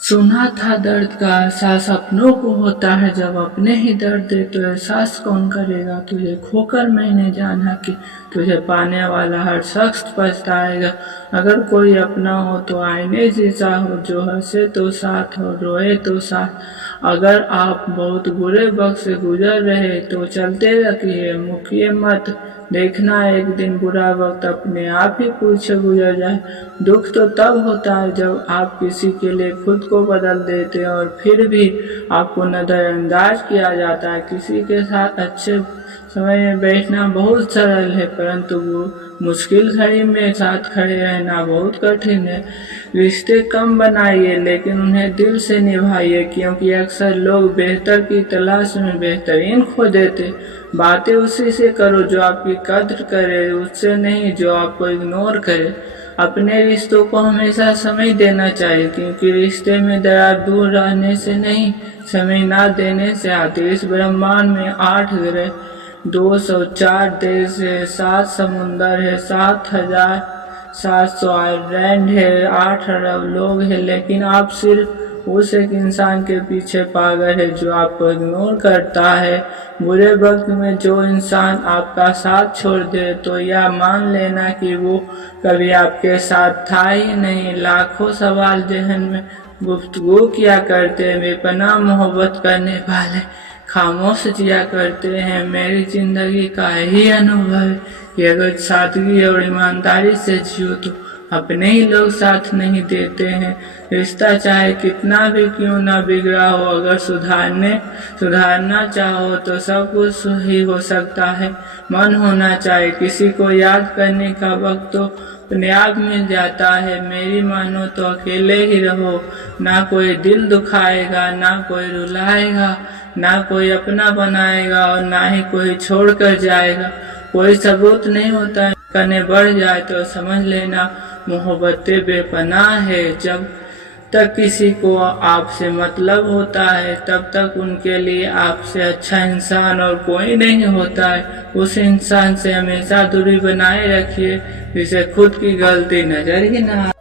सुना था दर्द का एहसास अपनों को होता है, जब अपने ही दर्द दे तो एहसास कौन करेगा। तुझे खोकर मैंने जाना कि तुझे पाने वाला हर शख्स पछताएगा। अगर कोई अपना हो तो आईने जैसा हो, जो हंसे तो साथ हो, रोए तो साथ। अगर आप बहुत बुरे वक्त से गुजर रहे तो चलते रखिए, मुखिए मत। देखना एक दिन बुरा वक्त अपने आप ही पीछे गुजर जाए। दुख तो तब होता है जब आप किसी के लिए खुद को बदल देते हैं और फिर भी आपको नज़रअंदाज किया जाता है। किसी के साथ अच्छे समय में बैठना बहुत सरल है, परंतु वो मुश्किल घड़ी में साथ खड़े रहना बहुत कठिन है। रिश्ते कम बनाइए लेकिन उन्हें दिल से निभाइए, क्योंकि अक्सर लोग बेहतर की तलाश में बेहतरीन खो देते। बातें उसी से करो जो आपकी कद्र करे, उससे नहीं जो आपको इग्नोर करे। अपने रिश्तों को हमेशा समय देना चाहिए, क्योंकि रिश्ते में दरार दूर रहने से नहीं, समय ना देने से आती। इस ब्रह्मांड में 8 ग्रह, 204 देश है, 7 समुंदर है, 7,700 आइलैंड है, 8 अरब लोग हैं, लेकिन आप सिर्फ उस एक इंसान के पीछे पागल है जो आपको इग्नोर करता है। बुरे वक्त में जो इंसान आपका साथ छोड़ दे तो यह मान लेना कि वो कभी आपके साथ था ही नहीं। लाखों सवाल जहन में गुफ्तगू किया करते, बेपनाह मोहब्बत करने वाले खामोश जिया करते हैं। मेरी जिंदगी का यही अनुभव है कि अगर सादगी और ईमानदारी से जियो तो अपने ही लोग साथ नहीं देते हैं। रिश्ता चाहे कितना भी क्यों ना बिगड़ा हो, अगर सुधारना चाहो तो सब कुछ ही हो सकता है। मन होना चाहिए, किसी को याद करने का वक्त तो अपने आप मिल जाता है। मेरी मानो तो अकेले ही रहो, ना कोई दिल दुखाएगा, ना कोई रुलाएगा, ना कोई अपना बनाएगा और ना ही कोई छोड़ कर जाएगा। कोई सबूत नहीं होता, करने बढ़ जाए तो समझ लेना मोहब्बतें बेपनाह है। जब तक किसी को आपसे मतलब होता है तब तक उनके लिए आपसे अच्छा इंसान और कोई नहीं होता है। उस इंसान से हमेशा दूरी बनाए रखिए जिसे खुद की गलती नजर ही ना आए।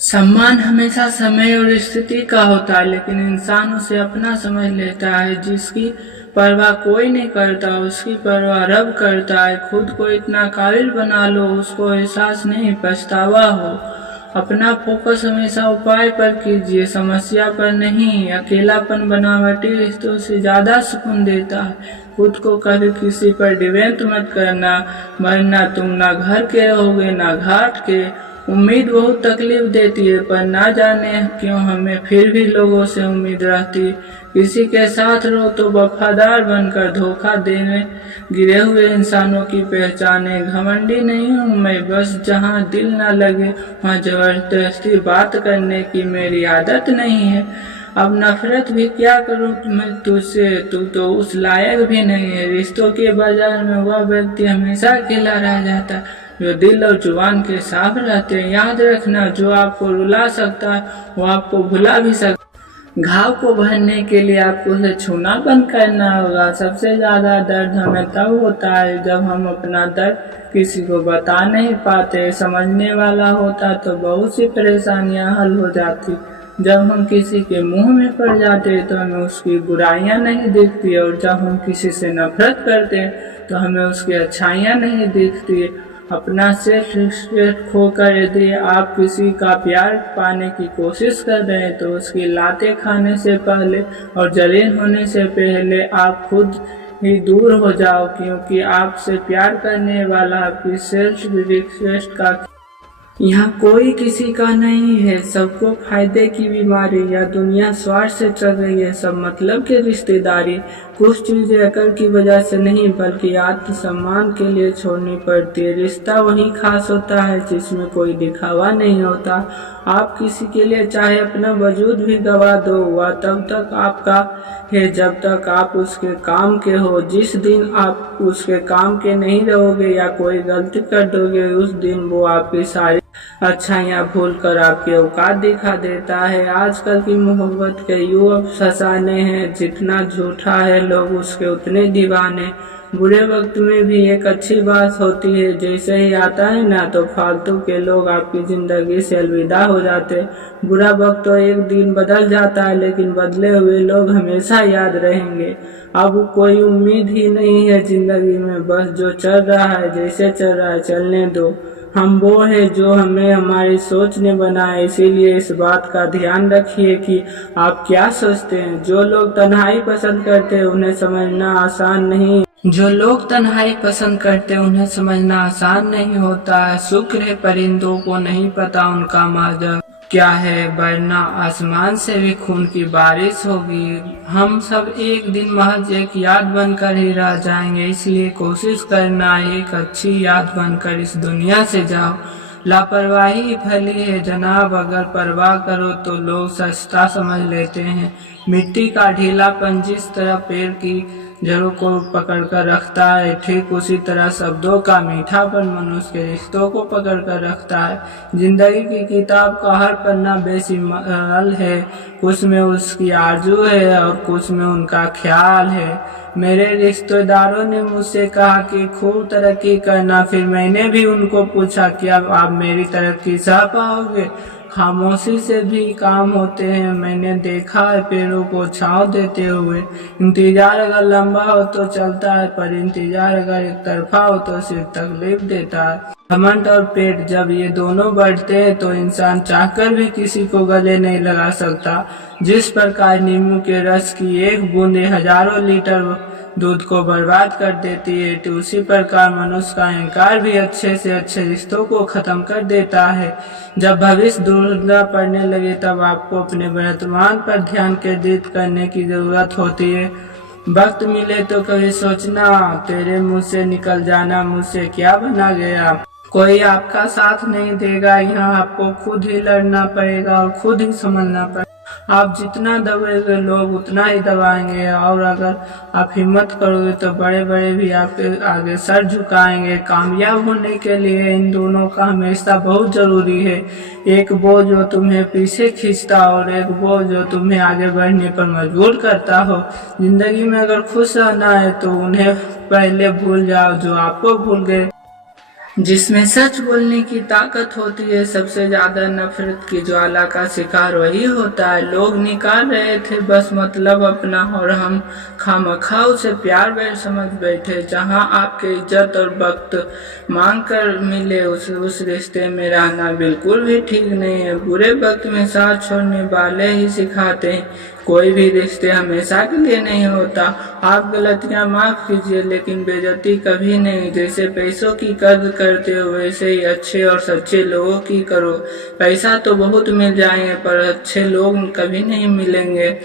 सम्मान हमेशा समय और स्थिति का होता है, लेकिन इंसान उसे अपना समझ लेता है। जिसकी परवाह कोई नहीं करता, उसकी परवाह रब करता है। खुद को इतना काबिल बना लो उसको एहसास नहीं पछतावा हो। अपना फोकस हमेशा उपाय पर कीजिए, समस्या पर नहीं। अकेलापन बनावटी रिश्तों से ज्यादा सुकून देता है। खुद को कभी किसी पर डिपेंड मत करना, वरना तुम ना घर के रहोगे ना घाट के। उम्मीद बहुत तकलीफ देती है, पर ना जाने क्यों हमें फिर भी लोगों से उम्मीद रहती है। किसी के साथ रहो तो वफादार बनकर, धोखा देने गिरे हुए इंसानों की पहचाने। घमंडी नहीं हूँ मैं, बस जहाँ दिल ना लगे वहाँ जबरदस्ती बात करने की मेरी आदत नहीं है। अब नफरत भी क्या करूँ मैं तुझसे, तू तो उस लायक भी नहीं है। रिश्तों के बाजार में वह व्यक्ति हमेशा अकेला रह जाता है जो दिल और जुबान के साफ रहते हैं। याद रखना, जो आपको रुला सकता है वो आपको भुला भी सकता है। घाव को भरने के लिए आपको उसे छूना बंद करना होगा। सबसे ज्यादा दर्द हमें तब होता है जब हम अपना दर्द किसी को बता नहीं पाते। समझने वाला होता तो बहुत सी परेशानियां हल हो जाती। जब हम किसी के मुंह में पड़ जाते तो हमें उसकी बुराइयां नहीं दिखती, और जब हम किसी से नफरत करते तो हमें उसकी अच्छाइयां नहीं दिखती। अपना सेल्फ रिस्पेक्ट खोकर यदि आप किसी का प्यार पाने की कोशिश कर रहे हैं तो उसकी लातें खाने से पहले और जलील होने से पहले आप खुद ही दूर हो जाओ, क्योंकि आपसे प्यार करने वाला आपकी सेल्फ रिस्पेक्ट का यहाँ कोई किसी का नहीं है। सबको फायदे की बीमारी या दुनिया स्वार्थ से चल रही है। सब मतलब की रिश्तेदारी कुछ चीजें अकल की वजह से नहीं बल्कि आत्मसम्मान के लिए छोड़नी पड़ती है। रिश्ता वही खास होता है जिसमें कोई दिखावा नहीं होता। आप किसी के लिए चाहे अपना वजूद भी गवा दो, वह तब तक आपका है जब तक आप उसके काम के हो। जिस दिन आप उसके काम के नहीं रहोगे या कोई गलती कर दोगे, उस दिन वो आपकी सारी अच्छाइयाँ भूल कर आपकी औकात दिखा देता है। आजकल की मोहब्बत के युग फसाने हैं, जितना झूठा है लोग उसके उतने दीवाने। बुरे वक्त में भी एक अच्छी बात होती है, जैसे ही आता है ना तो फालतू के लोग आपकी जिंदगी से अलविदा हो जाते। बुरा वक्त तो एक दिन बदल जाता है, लेकिन बदले हुए लोग हमेशा याद रहेंगे। अब कोई उम्मीद ही नहीं है जिंदगी में, बस जो चल रहा है जैसे चल रहा है चलने दो। हम वो है जो हमें हमारी सोच ने बनाया, इसीलिए इस बात का ध्यान रखिए कि आप क्या सोचते हैं। जो लोग तन्हाई पसंद करते हैं उन्हें समझना आसान नहीं होता है। शुक्र है परिंदों को नहीं पता उनका मज़हब क्या है, वरना आसमान से भी खून की बारिश होगी। हम सब एक दिन महज एक याद बनकर ही रह जाएंगे, इसलिए कोशिश करना एक अच्छी याद बनकर इस दुनिया से जाओ। लापरवाही फैली है जनाब, अगर परवाह करो तो लोग सस्ता समझ लेते हैं। मिट्टी का ढीलापन जिस तरह पेड़ की जड़ों को पकड़कर रखता है, ठीक उसी तरह शब्दों का मीठापन मनुष्य के रिश्तों को पकड़कर रखता है। जिंदगी की किताब का हर पन्ना बेसिमल है, कुछ में उसकी आरजू है और कुछ में उनका ख्याल है। मेरे रिश्तेदारों ने मुझसे कहा कि खूब तरक्की करना, फिर मैंने भी उनको पूछा कि अब आप मेरी तरक्की सह पाओगे। खामोशी से भी काम होते हैं, मैंने देखा है पेड़ों को छांव देते हुए। इंतजार अगर लंबा हो तो चलता है, पर इंतजार अगर एक तरफा हो तो सिर्फ तकलीफ देता है। घमंड और पेट जब ये दोनों बढ़ते हैं तो इंसान चाहकर भी किसी को गले नहीं लगा सकता। जिस प्रकार नींबू के रस की एक बूंदे हजारों लीटर दूध को बर्बाद कर देती है, तो उसी प्रकार मनुष्य का अहंकार भी अच्छे से अच्छे रिश्तों को खत्म कर देता है। जब भविष्य दूर पड़ने लगे तब आपको अपने वर्तमान पर ध्यान केंद्रित करने की जरूरत होती है। वक्त मिले तो कभी सोचना, तेरे मुंह से निकल जाना मुझसे क्या बना गया। कोई आपका साथ नहीं देगा, यहाँ आपको खुद ही लड़ना पड़ेगा और खुद ही संभलना पड़ेगा। आप जितना दबोगे लोग उतना ही दबाएंगे, और अगर आप हिम्मत करोगे तो बड़े बड़े भी आपके आगे सर झुकाएंगे। कामयाब होने के लिए इन दोनों का हमेशा बहुत जरूरी है, एक वो जो तुम्हें पीछे खींचता और एक वो जो तुम्हें आगे बढ़ने पर मजबूर करता हो। जिंदगी में अगर खुश रहना है तो उन्हें पहले भूल जाओ जो आपको भूल गए। जिसमें सच बोलने की ताकत होती है, सबसे ज्यादा नफरत की ज्वाला का शिकार वही होता है। लोग निकाल रहे थे बस मतलब अपना, और हम खामखा उसे प्यार बैर समझ बैठे। जहां आपके इज्जत और वक्त मांग कर मिले उस रिश्ते में रहना बिल्कुल भी ठीक नहीं है। बुरे वक्त में साथ छोड़ने वाले ही सिखाते हैं, कोई भी रिश्ते हमेशा के लिए नहीं होता। आप गलतियां माफ कीजिए लेकिन बेइज्जती कभी नहीं। जैसे पैसों की कदर करते हो वैसे ही अच्छे और सच्चे लोगों की करो। पैसा तो बहुत मिल जाएंगे पर अच्छे लोग कभी नहीं मिलेंगे।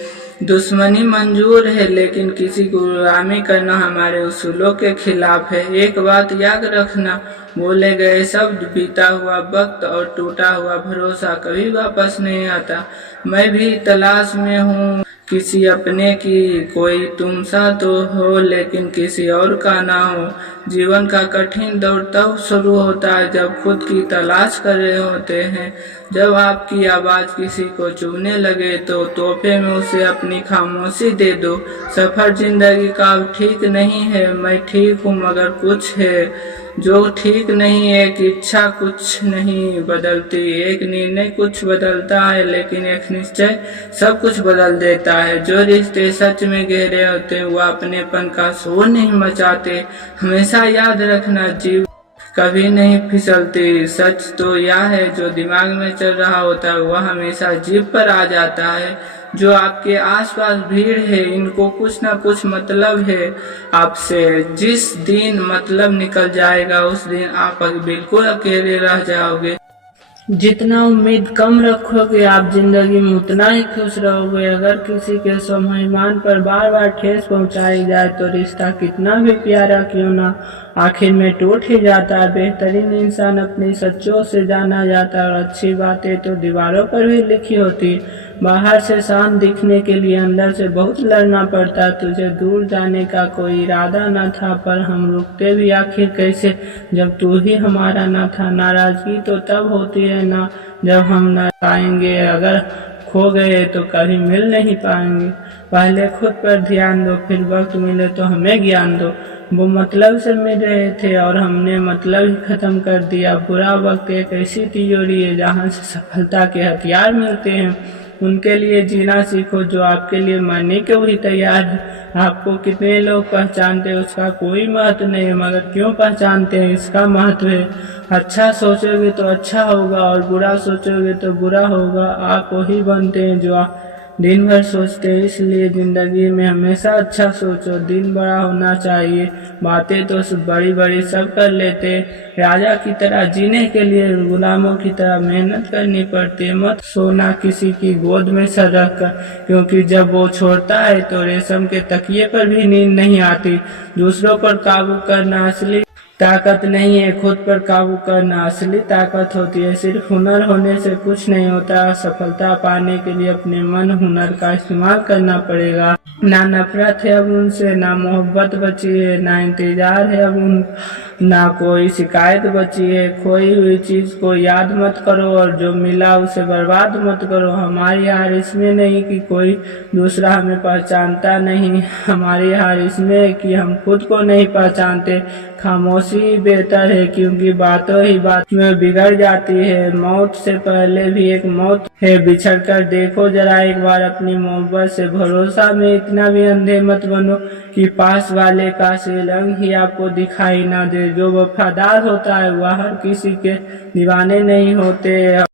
दुश्मनी मंजूर है लेकिन किसी को गुलामी करना हमारे उसूलों के खिलाफ है। एक बात याद रखना, बोले गए शब्द, बीता हुआ वक्त और टूटा हुआ भरोसा कभी वापस नहीं आता। मैं भी तलाश में हूँ किसी अपने की, कोई तुम सा तो हो लेकिन किसी और का ना हो। जीवन का कठिन दौर तब शुरू होता है जब खुद की तलाश कर रहे होते हैं। जब आपकी आवाज किसी को चुभने लगे तो तोहफे में उसे अपनी खामोशी दे दो। सफर जिंदगी का अब ठीक नहीं है, मैं ठीक हूँ मगर कुछ है जो ठीक नहीं है। एक इच्छा कुछ नहीं बदलती, एक निर्णय कुछ बदलता है, लेकिन एक निश्चय सब कुछ बदल देता है। जो रिश्ते सच में गहरे होते हैं वो अपनेपन का शोर नहीं मचाते। हमेशा याद रखना, जीव कभी नहीं फिसलती। सच तो यह है जो दिमाग में चल रहा होता है वह हमेशा जीभ पर आ जाता है। जो आपके आसपास भीड़ है इनको कुछ ना कुछ मतलब है आपसे। जिस दिन मतलब निकल जाएगा उस दिन आप बिल्कुल अकेले रह जाओगे। जितना उम्मीद कम रखोगे आप जिंदगी में उतना ही खुश रहोगे। अगर किसी के स्वाभिमान पर बार बार ठेस पहुंचाई जाए तो रिश्ता कितना भी प्यारा क्यों ना आखिर में टूट ही जाता है। बेहतरीन इंसान अपनी सच्चों से जाना जाता है और अच्छी बातें तो दीवारों पर भी लिखी होती है। बाहर से शांत दिखने के लिए अंदर से बहुत लड़ना पड़ता है। तुझे दूर जाने का कोई इरादा न था पर हम रुकते भी आखिर कैसे जब तू ही हमारा न था। नाराजगी तो तब होती है ना जब हम न पाएंगे, अगर खो गए तो कभी मिल नहीं पाएंगे। पहले खुद पर ध्यान दो, फिर वक्त मिले तो हमें ज्ञान दो। वो मतलब से मिल रहे थे और हमने मतलब ही ख़त्म कर दिया। बुरा वक्त एक ऐसी तिजोरी है जहाँ से सफलता के हथियार मिलते हैं। उनके लिए जीना सीखो जो आपके लिए मरने के भी तैयार है। आपको कितने लोग पहचानते हैं उसका कोई महत्व नहीं है, मगर क्यों पहचानते हैं इसका महत्व है। अच्छा सोचोगे तो अच्छा होगा और बुरा सोचोगे तो बुरा होगा। आप वही बनते हैं जो आप दिन भर सोचते हैं। इसलिए ज़िंदगी में हमेशा अच्छा सोचो। दिन बड़ा होना चाहिए। बातें तो बड़ी बड़ी सब कर लेते। राजा की तरह जीने के लिए गुलामों की तरह मेहनत करनी पड़ती है। मत सोना किसी की गोद में सर रख कर, क्योंकि जब वो छोड़ता है तो रेशम के तकिए पर भी नींद नहीं आती। दूसरों पर काबू करना असली ताकत नहीं है, खुद पर काबू करना असली ताकत होती है। सिर्फ हुनर होने से कुछ नहीं होता। सफलता पाने के लिए अपने मन हुनर का इस्तेमाल करना पड़ेगा। ना नफरत है अब उनसे, ना मोहब्बत बची है, ना इंतजार है अब ना कोई शिकायत बची है। खोई हुई चीज को याद मत करो और जो मिला उसे बर्बाद मत करो। हमारी हार इसमें नहीं कि कोई दूसरा हमें पहचानता नहीं, हमारी हार इसमें है कि हम खुद को नहीं पहचानते। खामोशी बेहतर है, क्योंकि बातों ही बात में बिगड़ जाती है। मौत से पहले भी एक मौत है। बिछड़ कर देखो जरा एक बार अपनी मोहब्बत से। भरोसा में इतना भी अंधे मत बनो कि पास वाले का रंग ही आपको दिखाई ना दे। जो वफादार होता है वह हर किसी के दीवाने नहीं होते।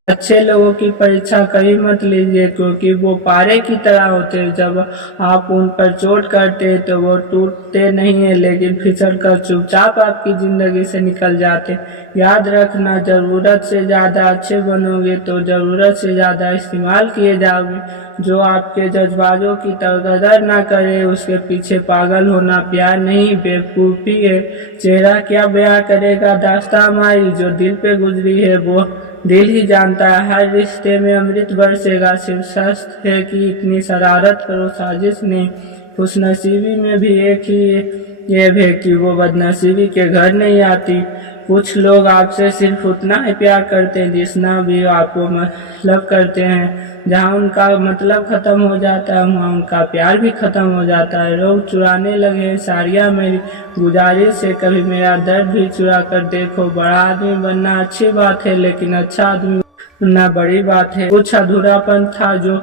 अच्छे लोगों की परीक्षा कभी मत लीजिए, क्योंकि वो पारे की तरह होते हैं। जब आप उन पर चोट करते हैं तो वो टूटते नहीं है, लेकिन फिसल कर चुपचाप आपकी जिंदगी से निकल जाते। याद रखना, जरूरत से ज्यादा अच्छे बनोगे तो जरूरत से ज्यादा इस्तेमाल किए जाओगे। जो आपके जज्बातों की कदर ना करे उसके पीछे पागल होना प्यार नहीं बेवकूफ़ी है। चेहरा क्या बयां करेगा दास्तां हमारी, जो दिल पे गुजरी है वो दिल ही जानता है। हर रिश्ते में अमृत बरसेगा, सिर्फ सच है कि इतनी शरारत करो साजिश नहीं। खुशनसीबी में भी एक ही ये है कि वो बदनसीबी के घर नहीं आती। कुछ लोग आपसे सिर्फ उतना ही प्यार करते हैं जितना भी आपको मतलब करते हैं। जहाँ उनका मतलब खत्म हो जाता है वहाँ उनका प्यार भी खत्म हो जाता है। लोग चुराने लगे साड़ियाँ मेरी गुजारिश है, कभी मेरा दर्द भी चुरा कर देखो। बड़ा आदमी बनना अच्छी बात है, लेकिन अच्छा आदमी बनना बड़ी बात है। कुछ अधूरापन था जो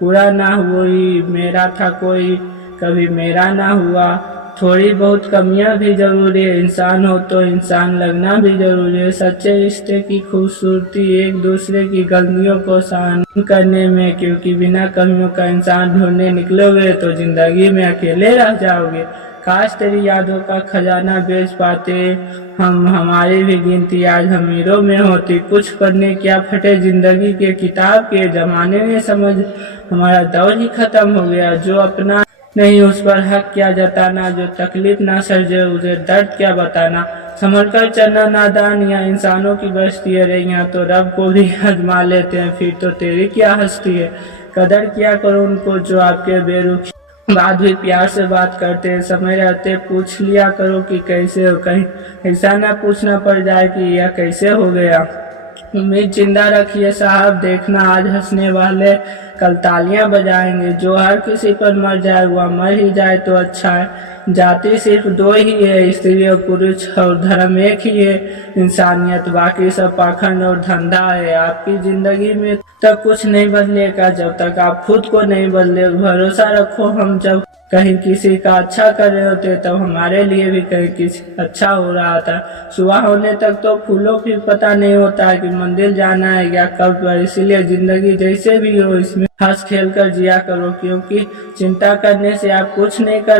पूरा ना हुई, मेरा था कोई कभी मेरा ना हुआ। थोड़ी बहुत कमियां भी जरूरी है, इंसान हो तो इंसान लगना भी जरूरी है। सच्चे रिश्ते की खूबसूरती एक दूसरे की गलतियों को सहन करने में, क्योंकि बिना कमियों का इंसान ढूंढने निकलोगे तो जिंदगी में अकेले रह जाओगे। काश तेरी यादों का खजाना बेच पाते हम, हमारी भी गिनती आज अमीरों में होती। कुछ पढ़ने क्या फटे जिंदगी के किताब के जमाने में समझ हमारा दौर ही खत्म हो गया। जो अपना नहीं उस पर हक क्या जताना, जो तकलीफ ना सर्जे उसे दर्द क्या बताना। संभल कर चलना नादान, या इंसानों की बस्ती है रे, यहाँ तो रब को भी आजमा लेते हैं, फिर तो तेरी क्या हस्ती है। कदर किया करो उनको जो आपके बेरुखी बाद भी प्यार से बात करते हैं। समय रहते पूछ लिया करो कि कैसे हो, कहीं ऐसा ना पूछना पड़ जाए कि यह कैसे हो गया। उम्मीद जिंदा रखिए साहब, देखना आज हंसने वाले कल तालियां बजाएंगे। जो हर किसी पर मर जाए वह मर ही जाए तो अच्छा है। जाति सिर्फ दो ही है, स्त्री और पुरुष, और धर्म एक ही है, इंसानियत। बाकी सब पाखंड और धंधा है। आपकी जिंदगी में तक कुछ नहीं बदलेगा जब तक आप खुद को नहीं बदले। भरोसा रखो, हम जब कहीं किसी का अच्छा कर रहे होते तब हमारे लिए भी कहीं किसी अच्छा हो रहा था। सुबह होने तक तो फूलों की पता नहीं होता कि मंदिर जाना है या कब। इसलिए जिंदगी जैसे भी हो इसमें हंस खेल कर जिया करो, क्योंकि चिंता करने से आप कुछ नहीं कर